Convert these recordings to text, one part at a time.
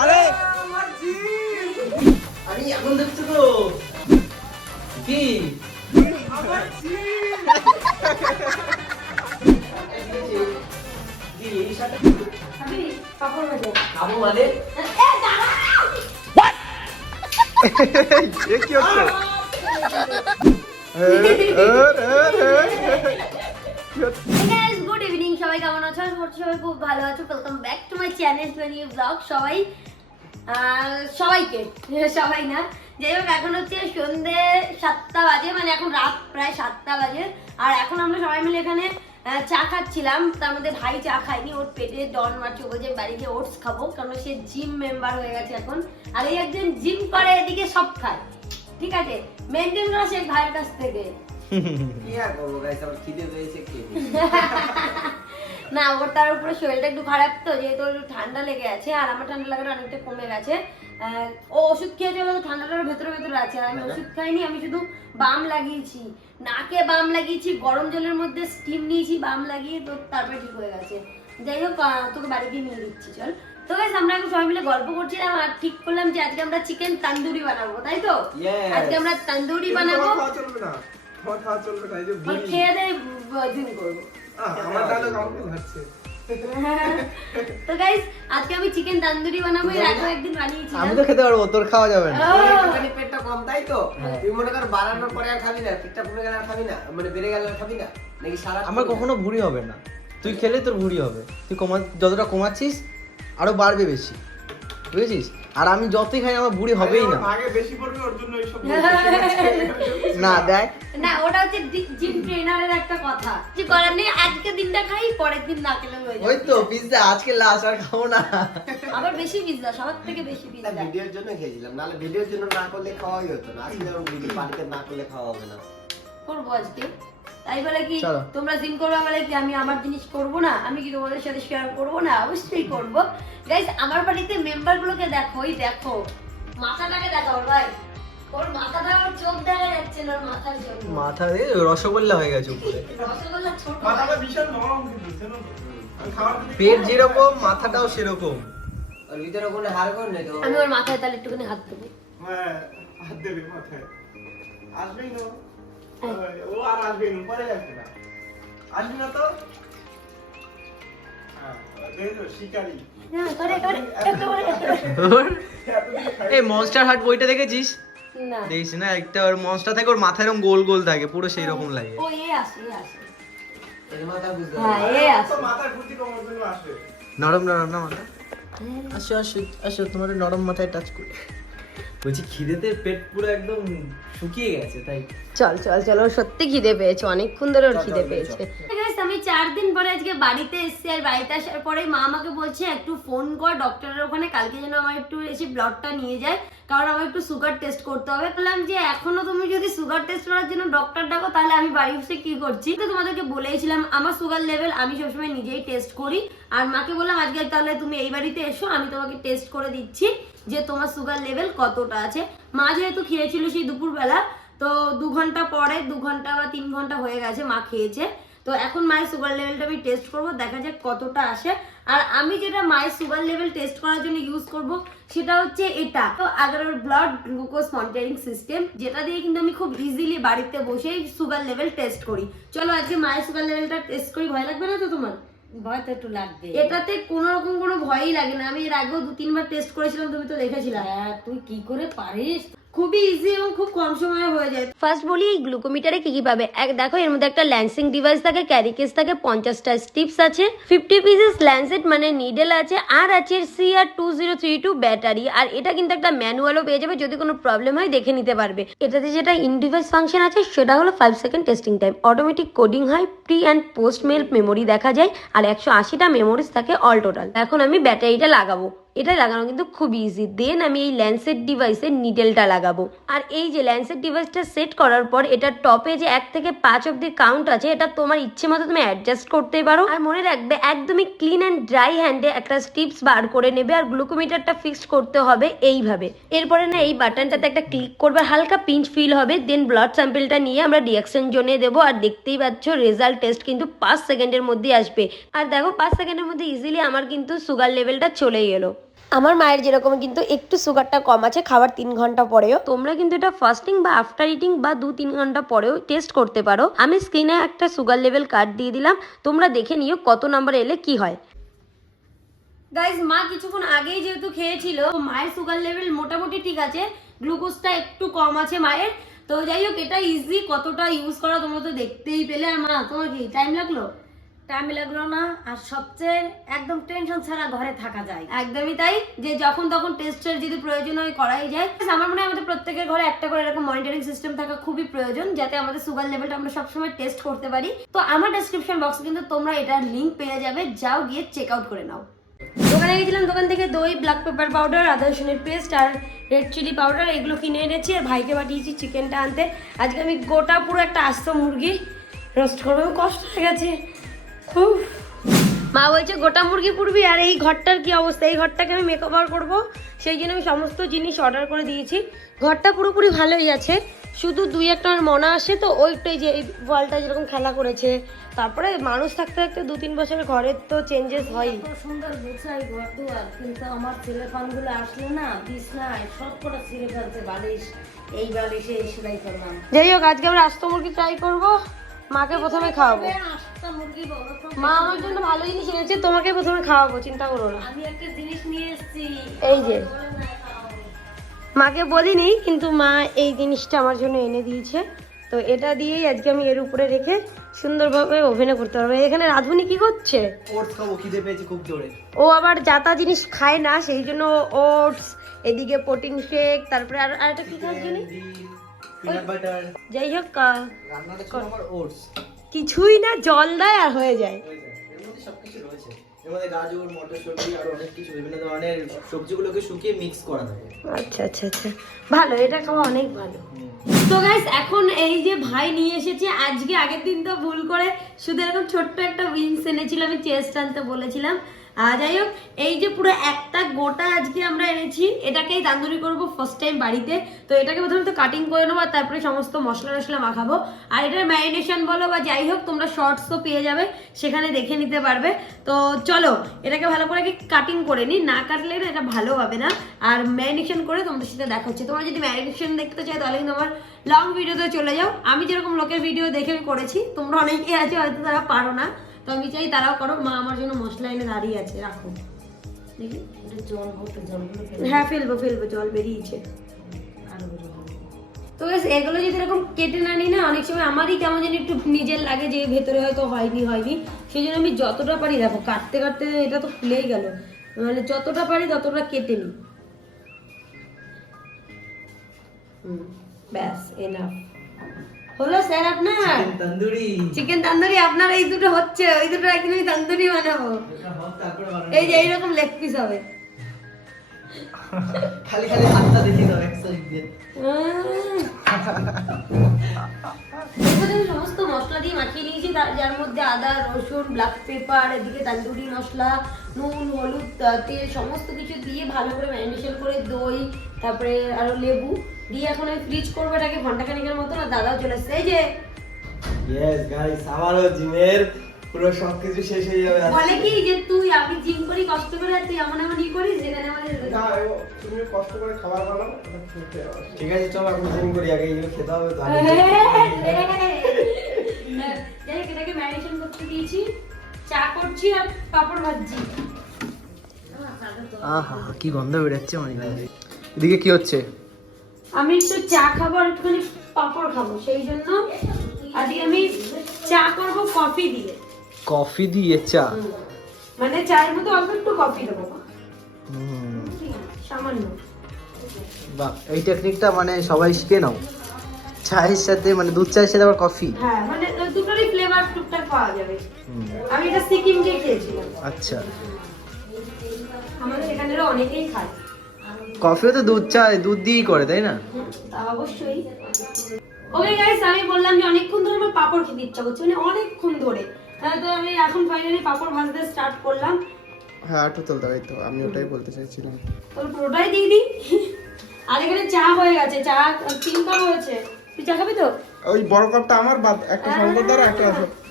আরে আমি এখন দেখছ তো কি কি, খাব মানে এ কি হচ্ছে। গুড ইভিনিং সবাই কেমন আছো? আশা করছি সবাই খুব ভালো আছো। Welcome back to my channel to new blog সবাই। সবাইকে সবাই না। যাই হোক এখন হচ্ছে সন্ধে সাতটা বাজে মানে এখন রাত প্রায় সাতটা বাজে। আর এখন আমরা সবাই মিলে এখানে চা খাচ্ছিলাম। তার মধ্যে ভাই চা খায়নি ওর পেটে ডন মারছে বলছে বাড়িতে ওটস খাব কারণ সে জিম মেম্বার হয়ে গেছে এখন। আর এই একজন জিম করে এদিকে সব খায়। ঠিক আছে? মেনটেন করা সে ভাইয়ের কাছ থেকে। কি আর করব গাইস আমার খিদে পেয়েছে। না ওর তার উপরে শরীরটা একটু খারাপ তো যেহেতু একটু ঠান্ডা লেগে আছে আর আমার ঠান্ডা লাগাটা অনেকটা কমে গেছে। ও ওষুধ খেয়েছে বলে তো ঠান্ডাটার ভেতরে ভেতরে আছে আর আমি ওষুধ খাইনি আমি শুধু বাম লাগিয়েছি। নাকে বাম লাগিয়েছি গরম জলের মধ্যে স্টিম নিয়েছি বাম লাগিয়ে তো তারপরে ঠিক হয়ে গেছে। যাই হোক তোকে বাড়ি গিয়ে নিয়ে দিচ্ছি চল। তো গাইস আমরা এখন সবাই মিলে গল্প করছিলাম আর ঠিক করলাম যে আজকে আমরা চিকেন তান্দুরি বানাবো তাই তো? আজকে আমরা তান্দুরি বানাবো। চলবে না খাওয়া চলবে না এই যে আর বুড়ি। খেয়ে দিয়ে জিম করব। আমার ধরছে তো গাইস আজকে আমি চিকেন তান্দুরি বানাবো এর আগেও একদিন বানিয়েছিলাম। আমি তো খেতে পারব তোর খাওয়া যাবে না। পেটটা কম তাই তো? হ্যাঁ। তুই মনে কর বাড়ানোর পরে আর খাবি না পেটটা কমে গেলে আর খাবি না মানে বেড়ে গেলে আর খাবি না নাকি সারা আমার কখনো ভুঁড়ি হবে না। তুই খেলে তোর ভুঁড়ি হবে। তুই কমা যতটা কমাচ্ছিস আরও বাড়বে বেশি। বুঝেছিস? আর আমি যতই খাই আমার ভুঁড়ি হবেই না। আগে বেশি পড়বে ওর জন্য এইসব না দেখ। না ওটা হচ্ছে জিম ট্রেনারের একটা কথা। যে করার নেই আজকে দিনটা খাই পরের দিন না খেলে হয়ে ওই তো পিৎজা আজকে লাস্ট আর খাব না। আবার বেশি পিজ্জা সবার থেকে বেশি না, পিজ্জা ভিডিওর জন্য খেয়েছিলাম। নাহলে ভিডিওর জন্য না করলে খাওয়াই হতো না। আজকে ভিডিও বাড়িতে না করলে খাওয়া হবে না। করব আজকে। তাই বলে কি তোমরা জিম করবে বলে কি আমি আমার জিনিস করব না আমি কি তোমাদের সাথে শেয়ার করব না? অবশ্যই করব। গাইস আমার বাড়িতে মেম্বার গুলোকে দেখো মাথাটাকে দেখো ওর ভাই। ওর মাথাটা ওর চোখ দেখা যাচ্ছে না ওর মাথার জন্য। মাথা রসগোল্লা হয়ে গেছে উপরে। রসগোল্লা ছোট। মাথাটা ভীষণ নরম কিন্তু জানো আমি খাওয়ার পেট যেরকম মাথাটাও সেরকম। ওর ভিতরে কোনো হাড় কর নেই তো? আমি ওর মাথায় তাহলে একটুখানি হাত দেবো। হ্যাঁ, হাত দেবে মাথায়। আসবেই না ও আর আসবেই না পরে আসবে না আসবি না তো হ্যাঁ, দেখো, শিকারি না করে করে একেবারে এতদিন খাই- এই মনস্টার হাট বইটা দেখেছিস? দেখিস না একটা ওর মনস্টার থাকে ওর মাথায় এরকম গোল গোল থাকে পুরো সেই রকম লাগে। ও এ আসে এ আসে এর মাথা বুঝতে হ্যাঁ এ আসে মাথার বুদ্ধি কমার জন্য আসবে নরম নরম। না মাথা আসো আসো আসো তোমার নরম মাথায় টাচ করি। বলছি খিদেতে পেট পুরো একদম শুকিয়ে গেছে তাই। চল চল চল ওর সত্যি খিদে পেয়েছে অনেকক্ষণ ধরে ওর খিদে পেয়েছে। আমি চার দিন পরে আজকে বাড়িতে এসেছি আর বাড়িতে আসার পরে মা আমাকে বলছে, একটু ফোন কর ডক্টরের ওখানে কালকে যেন আমার একটু এসে ব্লাডটা নিয়ে যায়, কারণ আমার একটু সুগার টেস্ট করতে হবে। বললাম যে, এখনও তুমি যদি সুগার টেস্ট করার জন্য ডক্টর ডাকো, তাহলে আমি বাড়ি বসে কি করছি? তো তোমাদেরকে বলেইছিলাম, আমার সুগার লেভেল আমি সবসময় নিজেই টেস্ট করি। আর মাকে বললাম, আজকে তাহলে তুমি এই বাড়িতে এসো, আমি তোমাকে টেস্ট করে দিচ্ছি যে তোমার সুগার লেভেল কতটা আছে। মা যেহেতু খেয়েছিল সেই দুপুরবেলা, তো দু ঘণ্টা পরে, দু ঘণ্টা বা তিন ঘণ্টা হয়ে গেছে মা খেয়েছে। তো এখন মায়ের সুগার লেভেলটা আমি টেস্ট করব দেখা যাক কতটা আসে। আর আমি যেটা মায়ের সুগার লেভেল টেস্ট করার জন্য ইউজ করব সেটা হচ্ছে এটা। তো আগারোর ব্লাড গ্লুকোজ মনিটরিং সিস্টেম যেটা দিয়ে কিন্তু আমি খুব ইজিলি বাড়িতে বসেই সুগার লেভেল টেস্ট করি। চলো আজকে মায়ের সুগার লেভেলটা টেস্ট করি ভয় লাগবে না তো তোমার? ভয় তো একটু লাগবে। এটাতে কোনো রকম কোনো ভয়ই লাগে না। আমি এর আগেও দু তিনবার টেস্ট করেছিলাম তুমি তো দেখেছিলাম হ্যাঁ তুই কি করে পারিস? খুবই ইজি এবং খুব কম সময়ে হয়ে যায়। ফার্স্ট বলি, এই গ্লুকোমিটারে কি কি পাবে? এক দেখো, এর মধ্যে একটা ল্যান্সিং ডিভাইস থাকে ক্যারি কেস থাকে, পঞ্চাশটা স্টিপস আছে। ফিফটি পিসেস ল্যান্সেট মানে নিডেল আছে, আর আছে C R two zero three two battery আর এটা কিন্তু একটা ম্যানুয়ালও পেয়ে যাবে, যদি কোনো প্রবলেম হয় দেখে নিতে পারবে। এটাতে যেটা ইন ফাংশন আছে, সেটা হলো five second testing time automatic coding হয় pre and post meal memory দেখা যায়, আর একশো আশিটা মেমোরিজ থাকে অল টোটাল এখন আমি ব্যাটারিটা লাগাবো। এটা লাগানো কিন্তু খুব ইজি দেন আমি এই ল্যান্সেট ডিভাইসের নিডেলটা লাগাবো। আর এই যে ল্যান্সেট ডিভাইসটা সেট করার পর এটার টপে যে এক থেকে পাঁচ অব্দি কাউন্ট আছে, এটা তোমার ইচ্ছে মতো তুমি অ্যাডজাস্ট করতে পারো। আর মনে রাখবে, একদমই ক্লিন অ্যান্ড ড্রাই হ্যান্ডে একটা স্টিপস বার করে নেবে, আর গ্লুকোমিটারটা ফিক্সড করতে হবে এইভাবে। এরপরে না, এই বাটনটাতে একটা ক্লিক করবে, হালকা পিঞ্চ ফিল হবে দেন ব্লাড স্যাম্পেলটা নিয়ে আমরা রিয়াকশন জোনে দেবো, আর দেখতেই পাচ্ছ রেজাল্ট টেস্ট কিন্তু পাঁচ সেকেন্ডের মধ্যেই আসবে। আর দেখো, পাঁচ সেকেন্ডের মধ্যে ইজিলি আমার কিন্তু সুগার লেভেলটা চলেই এলো। আমার মায়ের যেরকম কিন্তু একটু সুগারটা কম আছে খাবার তিন ঘণ্টা পরেও। তোমরা কিন্তু এটা ফাস্টিং বা আফটার ইটিং বা দু তিন ঘণ্টা পরেও টেস্ট করতে পারো। আমি স্ক্রিনে একটা সুগার লেভেল কার্ড দিয়ে দিলাম। তোমরা দেখে নিও কত নাম্বার এলে কি হয়। গাইজ মা কিছুক্ষণ আগেই যেহেতু খেয়েছিল মায়ের সুগার লেভেল মোটামুটি ঠিক আছে গ্লুকোজটা একটু কম আছে মায়ের। তো যাই হোক এটা ইজি কতটা ইউজ করা তোমরা তো দেখতেই পেলে। আর মা তোমার কি টাইম লাগল? টাইম লাগল না, আর সবচেয়ে একদম টেনশন ছাড়া ঘরে থাকা যায়। একদমই তাই, যে যখন তখন টেস্টের যদি প্রয়োজন হয়, করাই যায়। আমার মনে হয় আমাদের প্রত্যেকের ঘরে একটা করে এরকম মনিটরিং সিস্টেম থাকা খুবই প্রয়োজন, যাতে আমাদের সুগার লেভেলটা আমরা সবসময় টেস্ট করতে পারি। তো আমার ডেসক্রিপশন বক্সে কিন্তু তোমরা এটার লিঙ্ক পেয়ে যাবে, যাও গিয়ে চেক আউট করে নাও। দোকানে গেছিলাম, দোকান থেকে দই ব্ল্যাক পেপার পাউডার আদা রসুনের পেস্ট আর রেড চিলি পাউডার এগুলো কিনে এনেছি আর ভাইকে পাঠিয়েছি চিকেনটা আনতে। আজকে আমি গোটা পুরো একটা আস্ত মুরগি রোস্ট করব, কষ্ট হয়ে গেছে। মা বলছে গোটা মুরগি পুরবি আর এই ঘরটার কি অবস্থা? এই ঘরটাকে আমি মেকওভার করব? সেই জন্য আমি সমস্ত জিনিস অর্ডার করে দিয়েছি। ঘরটা পুরোপুরি ভালোই আছে। শুধু দুই একটা আমার মনে আসে তো ওইটাই যে এই ওয়ালটা যেরকম খেলা করেছে। তারপরে মানুষ থাকতে থাকতে দু তিন বছরের ঘরের তো চেঞ্জেস হয় সুন্দর গুছাই ঘর দুয়ার কিন্তু আমার ছেলে পানগুলো আসলে না বিছনায় সব কটা ছিঁড়ে ফেলছে বালিশ এই বালিশে এই সেলাই করলাম। যাই হোক আজকে আমরা আস্ত মুরগি ট্রাই করব। মাকে প্রথমে খাওয়াবো। মা আমার জন্য ভালো জিনিস এনেছে তোমাকে প্রথমে খাওয়াবো চিন্তা করো না। আমি একটা জিনিস নিয়ে এসেছি। এই যে। মাকে বলিনি কিন্তু মা এই জিনিসটা আমার জন্য এনে দিয়েছে। তো এটা দিয়েই আজকে আমি এর উপরে রেখে সুন্দরভাবে ওভেনে করতে পারব। এখানে রাধুনি কি করছে? ওটস খাব খিদে পেয়েছে খুব জোরে। ও আবার যাতা জিনিস খায় না সেই জন্য ওটস এদিকে প্রোটিন শেক তারপরে আর আরেকটা কি খাস জানি? পিনাট বাটার যাই হোক রান্নাটা ছিল আমার ওটস কিছুই না জল দেয় আর হয়ে যায়। এর মধ্যে সবকিছু রয়েছে। এর মধ্যে গাজর মটরশুঁটি আর অনেক কিছু বিভিন্ন ধরনের সবজিগুলোকে শুকিয়ে মিক্স করা থাকে। আচ্ছা আচ্ছা আচ্ছা। ভালো এটা খাওয়া অনেক ভালো। তো গাইস এখন এই যে ভাই নিয়ে এসেছে আজকে আগের দিন তো ভুল করে শুধু এরকম ছোট্ট একটা উইংস এনেছিল আমি চেস্ট আনতে বলেছিলাম। যাই হোক, এই যে পুরো একটা গোটা আজকে আমরা এনেছি, এটাকেই তান্দুরি করব ফার্স্ট টাইম বাড়িতে। তো এটাকে প্রথমে তো কাটিং করে নেব, আর তারপরে সমস্ত মশলা টশলা মাখাবো। আর এটার ম্যারিনেশন বলো বা যাই হোক, তোমরা শর্টস তো পেয়ে যাবে, সেখানে দেখে নিতে পারবে। তো চলো, এটাকে ভালো করে কাটিং করে নিই। না কাটলে না এটা ভালো হবে না। আর ম্যারিনেশন করে তোমাদের সাথে দেখাচ্ছি তোমরা যদি ম্যারিনেশন দেখতে চাও, তাহলে কিন্তু আমার লং ভিডিওতে চলে যাও। আমি যেরকম লোকের ভিডিও দেখে করেছি, তোমরা অনেকেই আছে, হয়তো তারা পারো না। তো আমি চাই তারাও করো মা আমার জন্য মশলা এনে দাঁড়িয়ে আছে রাখো। হ্যাঁ ফেলব ফেলব জল বেরিয়েছে। তো guys, এগুলো যদি এরকম কেটে না নিই না অনেক সময় আমারই কেমন যেন একটু নিজের লাগে যে ভেতরে হয়তো হয়নি হয়নি। সেই জন্য আমি যতটা পারি দেখো কাটতে কাটতে এটা তো খুলেই গেল। মানে যতটা পারি ততটা কেটে নিই। হুম, ব্যাস এনাফ হলো স্যার আপনার? তন্দুরি। চিকেন তান্দুরি আপনার এই দুটো হচ্ছে ওই দুটো একদিন আমি তান্দুরি বানাবো। এই যে এইরকম লেগ পিস হবে। খালি খালি হাতটা দেখিয়ে দাও এক সাইড দিয়ে। আমি সমস্ত মশলা দিয়ে মাখিয়ে নিয়েছি যার মধ্যে আদা রসুন ব্ল্যাক পেপার এদিকে তান্দুরি মশলা নুন হলুদ তেল সমস্ত কিছু দিয়ে ভালো করে ম্যারিনেশন করে দই তারপরে আরও লেবু। দিয়ে এখন আমি ফ্রিজ করব এটাকে ঘন্টাখানিকের মতো আর দাদাও চলে এসছে। এই যে। ইয়েস গাইস আমারও জিমের পুরো সবকিছু শেষ হয়ে যাবে। বলে কি যে তুই আমি জিম করি কষ্ট করে আর তুই এমন এমন ই করিস যেখানে আমাদের না তুমি কষ্ট করে খাবার বানাও ঠিক আছে চলো এখন জিম করি আগে এগুলো খেতে হবে তো যাই এটাকে ম্যারিনেশন করতে দিয়েছি। চা করছি আর পাপড় ভাজছি। আহা কি গন্ধ বেরোচ্ছে আমার। এদিকে কি হচ্ছে? আমি একটু চা খাব আর একটুখানি পাপড় খাব সেই জন্য আজকে আমি চা করব কফি দিয়ে। কফি দিয়ে চা? মানে চায়ের মধ্যে অল্প একটু কফি দেবো। সামান্য। বাহ এই টেকনিকটা মানে সবাই শিখে নাও। চায়ের সাথে মানে দুধ চায়ের সাথে আবার কফি? হ্যাঁ মানে দুটোরই ফ্লেভার টুকটাক পাওয়া যাবে। আমি এটা সিকিম গিয়ে খেয়েছিলাম। আচ্ছা। আমাদের এখানেরও অনেকেই খায়। কফিও তো দুধ চা দুধ দিয়েই করে তাই না? অবশ্যই। ওকে গাইস আমি বললাম যে অনেকক্ষণ ধরে আমার পাপড় খেতে ইচ্ছা করছে মানে অনেকক্ষণ ধরে। তো আমি এখন ফাইনালি পাপড় ভাজতে স্টার্ট করলাম। হ্যাঁ হয় তো আমি ওটাই বলতে চাইছিলাম। তোর পুরোটাই দিয়ে দিই? আর এখানে চা হয়ে গেছে চা তিন কাপ হয়েছে। তুই চা খাবি তো? ওই বড় কাপটা আমার বাদ একটা শঙ্কর দ্বারা একটা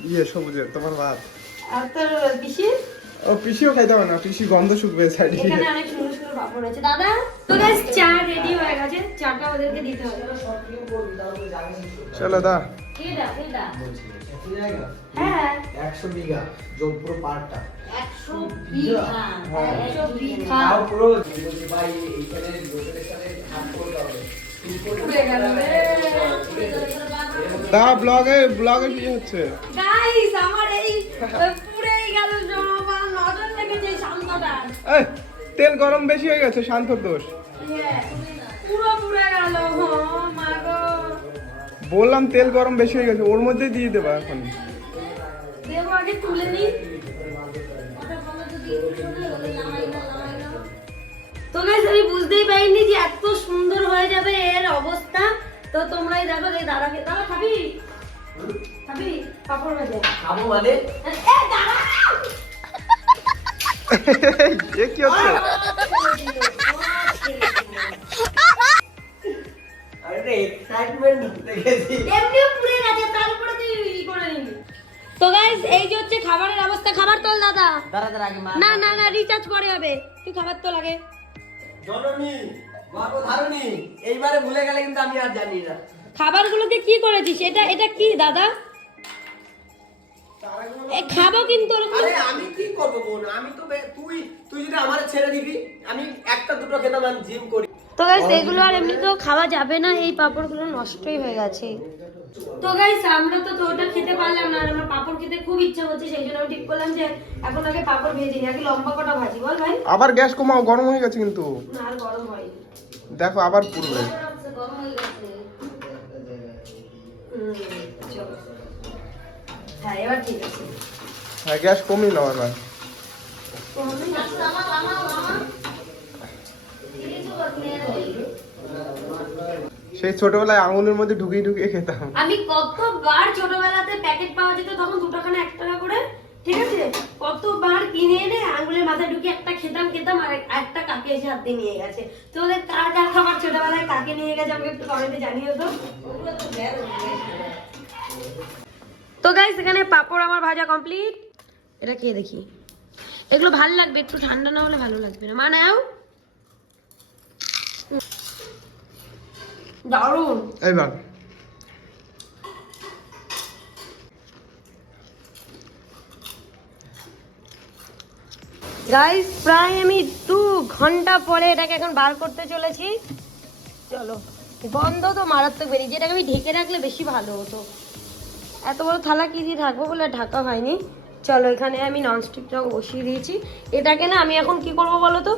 ইয়ে সবুজের তোমার বাদ। আর তোর পিসি ও পিসিও খাইতে হবে না পিসি গন্ধ শুকবে সাইডে এখানে অনেক সুন্দর সুন্দর পাপড় আছে দাদা তো গাইস চা রেডি হয়ে গেছে। চাটা ওদেরকে দিতে হবে। চলো দা। কেডা কেডা হ্যাঁ। একশো বিঘা যোগ পুরো পার্টটা বিঘা। একশো বিঘা। তাও পুরো ভাই এইখানে লোকেদের হাত করতে হবে। দা ব্লগে ব্লগে কি হচ্ছে? গাইস আমার এই পুড়েই গেল শান্তটা। এই তেল গরম বেশি হয়ে গেছে শান্তর দোষ। পুরো পুড়ে গেল মা গো। বললাম তেল গরম বেশি হয়ে গেছে ওর মধ্যে দিয়ে দেবা এখন। দেবো আগে তুলে নি। তো গাইস আমি বুঝতেই পারিনি যে এত সুন্দর হয়ে যাবে এর অবস্থা। তো তোমরাই দেখো দাদাকে দাদা খাবি? খাবি? পাপড় ভাজা। খাব মানে? এ দাদা এ কি হচ্ছে তো গাইস এই যে হচ্ছে খাবারের অবস্থা খাবার তোল দাদা। না না না রিচার্জ পরে হবে। তুই খাবার তোল আগে। জননী এইবারে ভুলে গেলে কিন্তু আমি আর জানি না। খাবারগুলোকে কি করেছিস? এটা এটা কি দাদা? এ খাব কিন্তু আরে আমি কি করব বোন? আমি তো তুই তুই যদি আমার ছেড়ে দিবি আমি একটা দুটো খেতাম আমি জিম করি। তো গাইস এগুলো আর এমনি তো খাওয়া যাবে না এই পাপড়গুলো নষ্টই হয়ে গেছে। তো গাইস আমরা তো তো ওটা খেতে পারলাম না আর আমার পাপড় খেতে খুব ইচ্ছা হচ্ছে সেই জন্য আমি ঠিক করলাম যে এখন আগে পাপড় ভেজে নিই আগে লম্বা কটা ভাজি বল ভাই। আবার গ্যাস কমাও গরম হয়ে গেছে কিন্তু। না আর গরম হয়নি। দেখো আবার পুড়বে। হুম, চলো। হ্যাঁ এবার ঠিক আছে। হ্যাঁ গ্যাস কমিয়ে নাও এবার। সেই ছোটবেলায় আঙুলের মধ্যে ঢুকিয়ে ঢুকিয়ে খেতাম। আমি কতবার ছোটবেলাতে প্যাকেট পাওয়া যেত তখন দু টাকা না এক টাকা করে ঠিক আছে? কতবার কিনে এনে আঙুলের মাথায় ঢুকে একটা খেতাম খেতাম আর একটা কাকে এসে হাতে নিয়ে গেছে। তো ওদের কার কার খাবার ছোটবেলায় কাকে নিয়ে গেছে আমাকে একটু কমেন্টে জানিয়ে তো তো গাইস এখানে পাপড় আমার ভাজা কমপ্লিট এটা খেয়ে দেখি। এগুলো ভালো লাগবে একটু ঠান্ডা না হলে ভালো লাগবে না। মা নাও দারুণ এইবার গাইস প্রায় আমি দু ঘণ্টা পরে এটাকে এখন বার করতে চলেছি। চলো গন্ধ তো মারাত্মক বেরিয়েছে। এটাকে আমি ঢেকে রাখলে বেশি ভালো হতো। এত বড় থালা কি দিয়ে ঢাকবো বলে ঢাকা হয়নি? চলো, এখানে আমি ননস্টিকটা বসিয়ে দিয়েছি। এটাকে না আমি এখন কি করব বলো তো?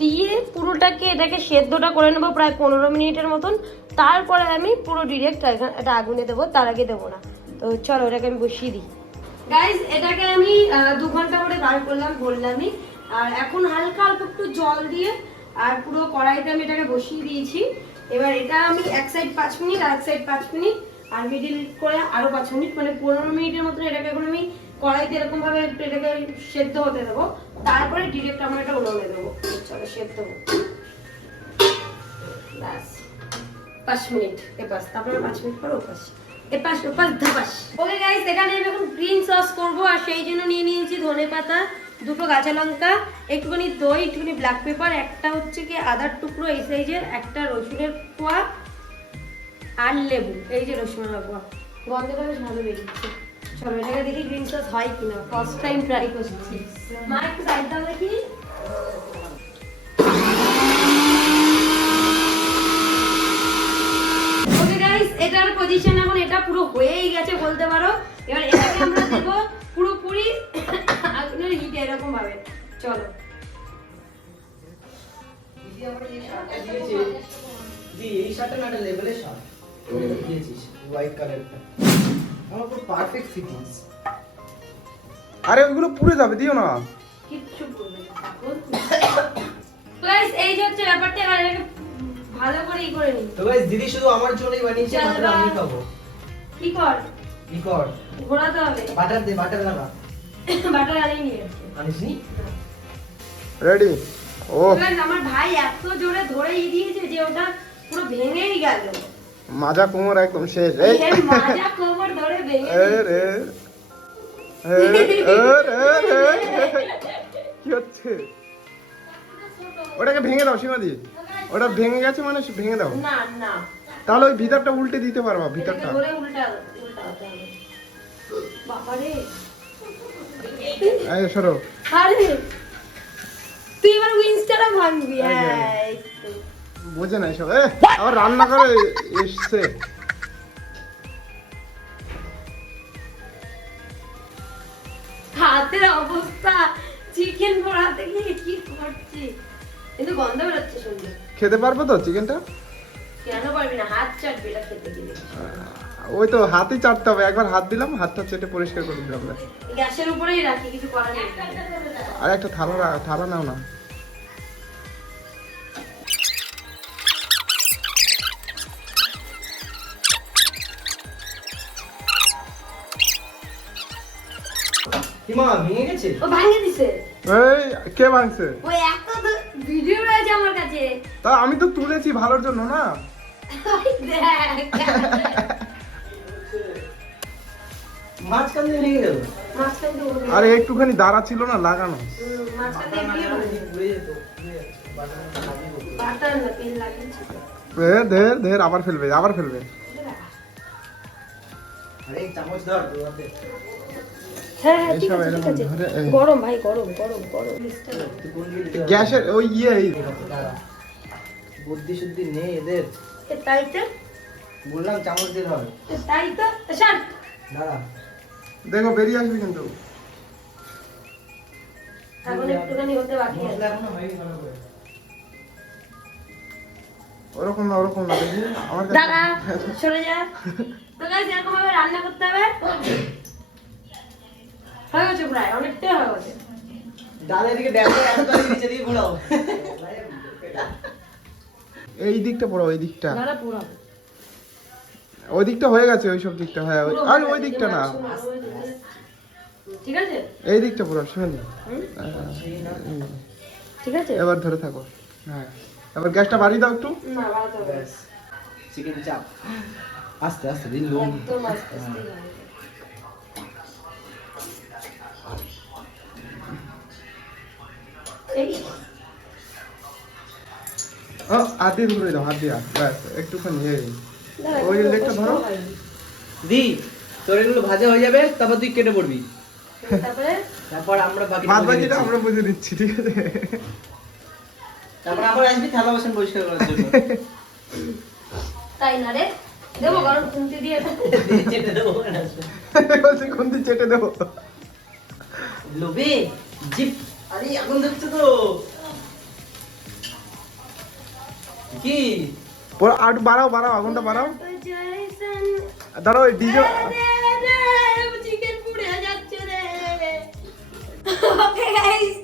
দিয়ে পুরোটাকে এটাকে সেদ্ধটা করে নেব প্রায় পনেরো মিনিটের মতন। তারপরে আমি পুরো ডিরেক্ট এটা আগুনে দেবো, তার আগে দেবো না। তো চলো, এটাকে আমি বসিয়ে দিই। গাইজ এটাকে আমি দু ঘণ্টা করে বার করলাম, বললামই। আর এখন হালকা অল্প একটু জল দিয়ে, আর পুরো কড়াইতে আমি এটাকে বসিয়ে দিয়েছি। এবার এটা আমি এক সাইড পাঁচ মিনিট, আর এক সাইড পাঁচ মিনিট আর মিডিল করে আরও পাঁচ মিনিট মানে পনেরো মিনিটের মতো এটাকে এখন আমি কড়াইতে এরকম ভাবে একটু এটাকে সেদ্ধ হতে দেবো। তারপরে ডিরেক্ট আমরা এটা উনুনে দেবো। চলো সেদ্ধ। ব্যাস। পাঁচ মিনিট তারপরে পাঁচ মিনিট আমি এখন গ্রিন সস আর সেই জন্য নিয়ে নিয়েছি দুটো কাঁচা লঙ্কা, একটুখানি দই, একটুখানি ব্ল্যাক পেপার একটা হচ্ছে কি আদার টুকরো এই সাইজের একটা রসুনের কোয়া আর লেবু, এই যে রসুনের কোয়া গন্ধটা বেশ ভালো বেরিয়েছে। চলো, এটাকে দেখি গ্রিন সস হয় কিনা। ফার্স্ট টাইম ট্রাই করছি। মা, একটু সাইড দাও দেখি। এটার পজিশন এখন এটা পুরো হয়েই গেছে, বলতে পারো। এবার এটাকে আমরা পুরোপুরি আগুনের হিটে, এরকম ভাবে। চলো। এই না লেভেলের কালারটা আমার পুরো পারফেক্ট ফিটিংস আরে ওইগুলো পুড়ে যাবে দিও না। কিচ্ছু। এই যে হচ্ছে ব্যাপারটা এটাকে ভালো করে ই করে নি তো গাইস দিদি শুধু আমার জন্যই বানিয়েছে মাত্র আমি। খাব। কি কর? কি কর? ঘোরাতে হবে। বাটার দে বাটার লাগা বাটার আনি নিয়ে আনিসনি রেডি ও। আমার ভাই এত জোরে ধরে ই দিয়েছে যে ওটা পুরো ভেঙেই গেল। মাজা কোমর একদম শেষ এই মাজা কোমর ধরে রে। কি হচ্ছে ওটাকে ভেঙে দাও সীমাদি ওটা ভেঙে গেছে মানে ভেঙে দাও না না তাহলে ওই ভিতরটা উল্টে দিতে পারবা ভিতরটা এই সরো তুই এবার উইন্সটারও ভাঙবি হ্যাঁ। বোঝে না এসব আবার রান্না করে এসছে। হাতের অবস্থা চিকেন পোড়াতে গিয়ে কি করছি? কিন্তু গন্ধ বেরোচ্ছে শুনলে। খেতে পারব তো চিকেনটা কেন পারবি না হাত চাটবি এটা খেতে গেলে। ওই তো হাতই চাটতে হবে একবার হাত দিলাম হাতটা চেটে পরিষ্কার করে দিলাম। গ্যাসের উপরেই রাখি কিছু করার নেই। আর একটা থালা থালা নাও না। হিমা ভেঙে গেছে? ও ভাঙিয়ে দিছে। এই কে ভাঙছে? ওই একটা তো ভিডিও রয়েছে আমার কাছে। তা আমি তো তুলেছি ভালোর জন্য না। মাঝখান দিয়ে ভেঙে গেল। মাঝখান দিয়ে উঠে আরে একটুখানি দাঁড়া ছিল না লাগানো। ধের ধের আবার ফেলবে আবার ফেলবে। আরে চামচ ধর হ্যাঁ হ্যাঁ ঠিক আছে ঠিক আছে। গরম ভাই গরম গরম? গ্যাসের ওই ইয়ে বুদ্ধি শুদ্ধি নেই এদের। তাই তো। বললাম চামচ তাই তো। দাঁড়া। দেখো বেরিয়ে আসবে কিন্তু। এখন একটুখানি হতে বাকি আছে। এখনও হয়নি ভালো করে। ওরকম না ওরকম না দেখি। আমার দাদা সরে যা। তো গাইস এরকম ভাবে রান্না করতে হবে? হয়ে গেছে প্রায় অনেকটাই হয়ে গেছে নিচে ঘোরাও। এই দিকটা পড়ো ওই দিকটা। পুরো ওই দিকটা হয়ে গেছে ওই সব দিকটা হ্যাঁ ওই- আর ওই দিকটা না। ঠিক আছে? এই দিকটা পুরো শুনে ঠিক আছে? এবার ধরে থাকো। হ্যাঁ এবার গ্যাসটা বাড়িয়ে দাও একটু। না বাড়াতে হবে চিকেন চাপ আস্তে আস্তে দিন লোন একদম আস্তে আস্তে এই ও হাত দিয়ে ধরে দাও হাত দিয়ে ব্যাস একটুখানি এই। ওই একটু লেগটা ধরো। দি তোর এগুলো ভাজা হয়ে যাবে তারপর তুই কেটে পড়বি। তারপরে? তারপর আমরা বাকি বাদ বাকিটা আমরা বুঝে দিচ্ছি ঠিক আছে? তারপর আবার আসবি থালা বাসন পরিষ্কার করার জন্য। তাই না রে? দেবো গরম খুন্তি দিয়ে চেটে দেবো বলছি দিক চেটে দেবো। লোভে জিপ। আরে আগুন ধরছে তো। কি? পুরো আট বাড়াও বাড়াও আগুনটা বাড়াও। দাঁড়াও ওই ডিজে চিকেন পুড়ে যাচ্ছে রে। ওকে গাইস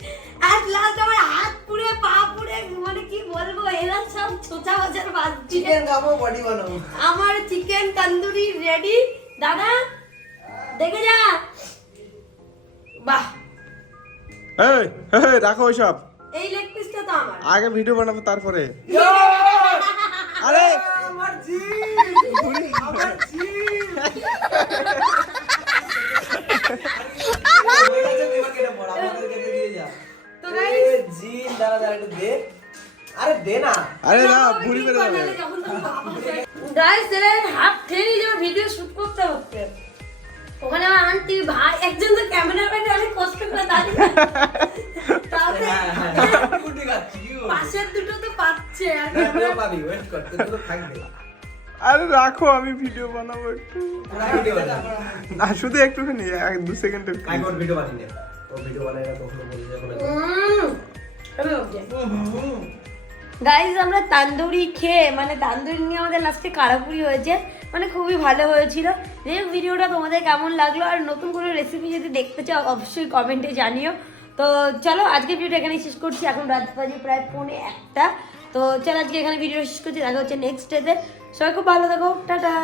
আজ লাস্ট আমার হাত পুড়ে পা পুড়ে মানে কি বলব এরা সব ছোচা বাজার বাজছে চিকেন খাব বডি বানাবো। আমার চিকেন তন্দুরি রেডি দাদা এই এই, রাখো ওইসব। এই লেগ পিসটা তো আমার। আগে ভিডিও বানাবো তারপরে। আরে! আমার জি আমার জি আরে দে না। আরে না বেড়ে যাবে। গাইস এরা হাফ খেয়ে যাবে ভিডিও শুট করতে হচ্ছে ওখানে আমার আন্টি ভাই একজন তো ক্যামেরাম্যান অনেক কষ্ট করে দাঁড়িয়ে খাচ্ছি কি বলব? পাশের দুটো তো পাচ্ছে আর ক্যামেরা পাবি ওয়েট কর তোর তো থাকবে। আরে রাখো আমি ভিডিও বানাবো একটু। না শুধু একটুখানি এক দু সেকেন্ডের ভিডিও বানিয়ে ভিডিও না গাইজ আমরা তান্দুরি খেয়ে মানে তান্দুরি নিয়ে আমাদের লাস্টে কারাপুরি হয়েছে মানে খুবই ভালো হয়েছিল। যে ভিডিওটা তোমাদের কেমন লাগল আর নতুন কোনো রেসিপি যদি দেখতে চাও, অবশ্যই কমেন্টে জানিও। তো চলো আজকে ভিডিওটা এখানে শেষ করছি। এখন রাত বাজে প্রায় পৌনে একটা। তো চলো, আজকে এখানে ভিডিও শেষ করছি। দেখা হচ্ছে নেক্সট ডেতে সবাই খুব ভালো থাকো। টাটা।